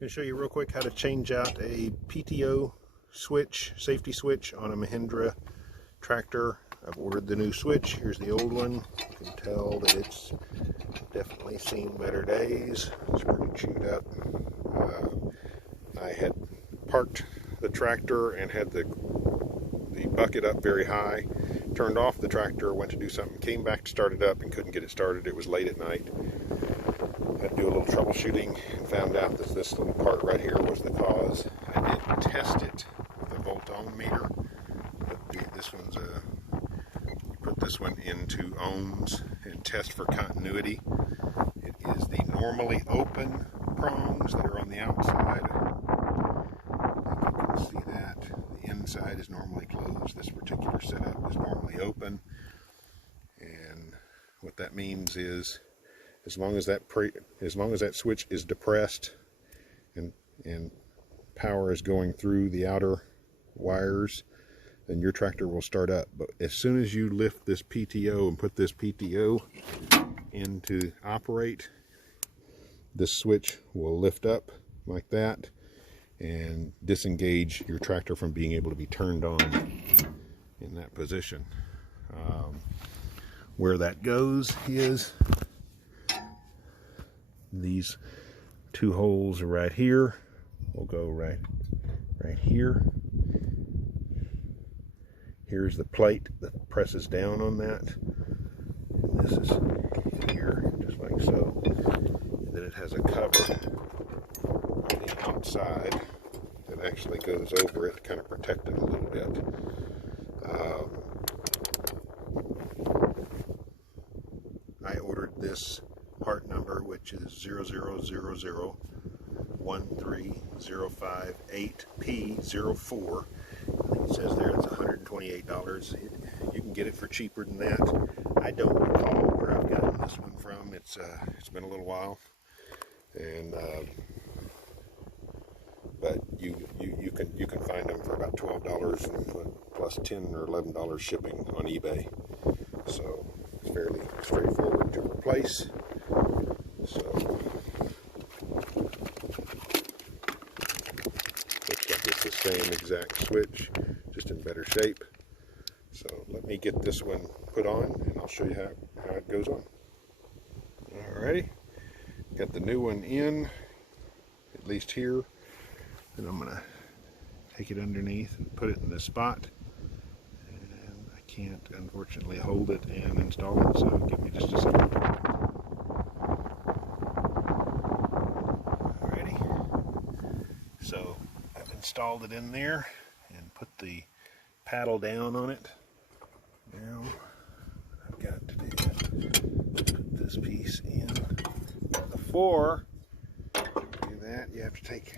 I'm going to show you real quick how to change out a PTO switch, safety switch on a Mahindra tractor. I've ordered the new switch. Here's the old one. You can tell that it's definitely seen better days. It's pretty chewed up. I had parked the tractor and had the bucket up very high. Turned off the tractor, went to do something, came back to start it up and couldn't get it started. It was late at night. Had to do a little troubleshooting and found out that this little part right here was the cause. I did test it with a volt-ohm meter. Put this one into ohms and test for continuity. It is the normally open prongs that are on the outside. I think you can see that. The inside is normally closed. This particular setup is normally open. And what that means is as long as that switch is depressed and power is going through the outer wires, then your tractor will start up. But as soon as you lift this PTO and put this PTO into operate, this switch will lift up like that and disengage your tractor from being able to be turned on in that position. Where that goes is these two holes right here will go right here. Here's the plate that presses down on that. And this is here, just like so. And then it has a cover on the outside that actually goes over it, kind of protect it a little bit. I ordered this part number, which is 000013058P04. I think it says there it's $128. You can get it for cheaper than that. I don't recall where I've gotten this one from. It's been a little while, and but you can find them for about $12 plus $10 or $11 shipping on eBay. So it's fairly straightforward to replace. So looks like it's the same exact switch, just in better shape. So let me get this one put on and I'll show you how it goes on. Alrighty, got the new one in, at least here, and I'm gonna take it underneath and put it in this spot. And I can't unfortunately hold it and install it, so give me just a second. So I've installed it in there and put the paddle down on it. Now I've got to do put this piece in. Before you do that, you have to take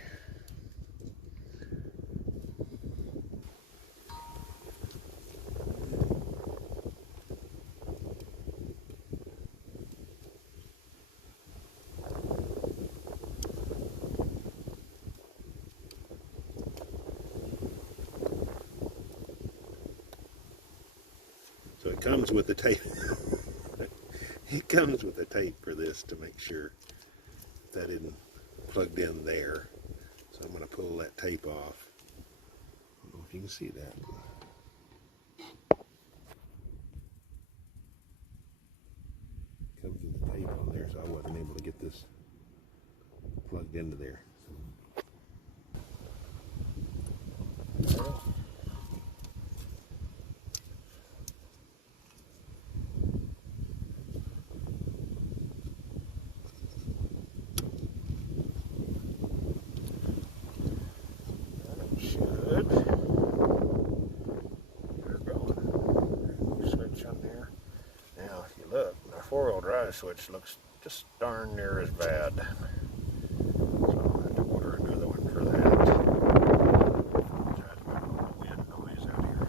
So it comes with the tape. It comes with the tape for this to make sure that isn't plugged in there. So I'm going to pull that tape off. I don't know if you can see that. It comes with the tape on there, so I wasn't able to get this plugged into there. Look, my four-wheel drive switch looks just darn near as bad. So I have to order another one for that. Try to get all the wind noise out here.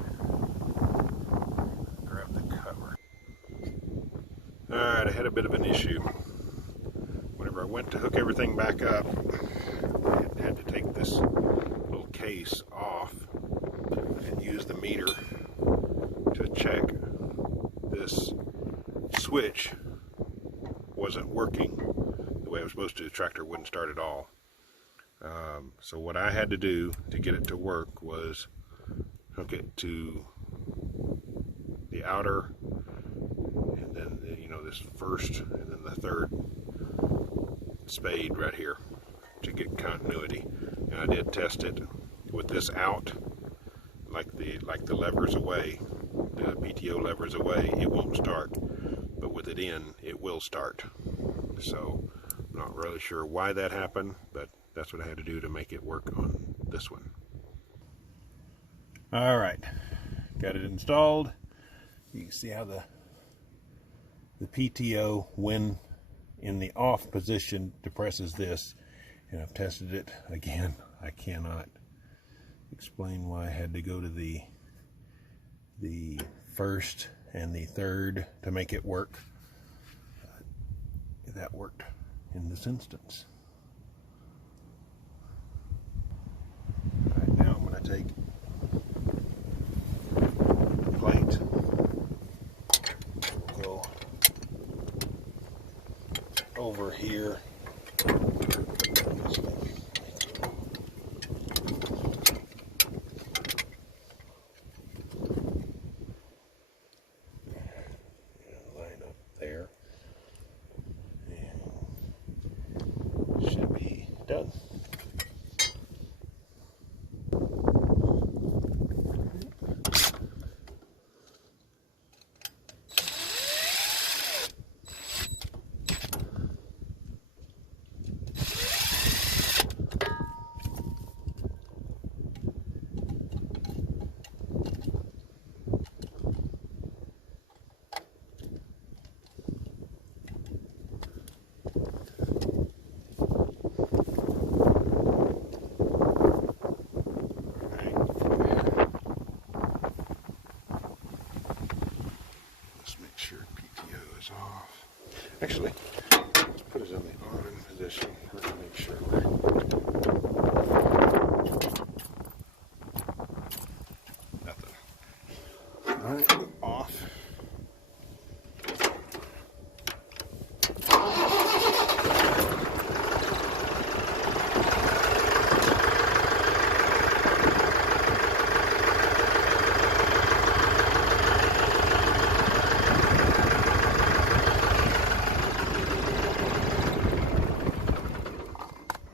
Grab the cover. Alright, I had a bit of an issue. Whenever I went to hook everything back up, I had to take this little case off and use the meter to check this switch wasn't working the way it was supposed to. The tractor wouldn't start at all. So what I had to do to get it to work was hook it to the outer, and then this first and then the third spade right here to get continuity. And I did test it with this out, like the levers away, the PTO levers away, it won't start, but with it in, it will start. So I'm not really sure why that happened, but that's what I had to do to make it work on this one. All right, got it installed. You can see how the PTO, when in the off position, depresses this, and I've tested it again. I cannot explain why I had to go to the first and the third to make it work. That worked in this instance. All right, now I'm going to take the plate, go over here. Line up there. And should be done. Off. Actually, let's put it in the on position. Let's make sure nothing. All right, off.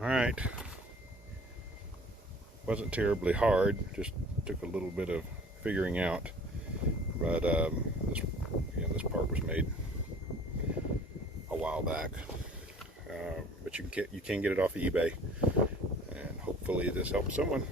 Alright, wasn't terribly hard, just took a little bit of figuring out, but this part was made a while back, but you can get it off of eBay, and hopefully this helps someone.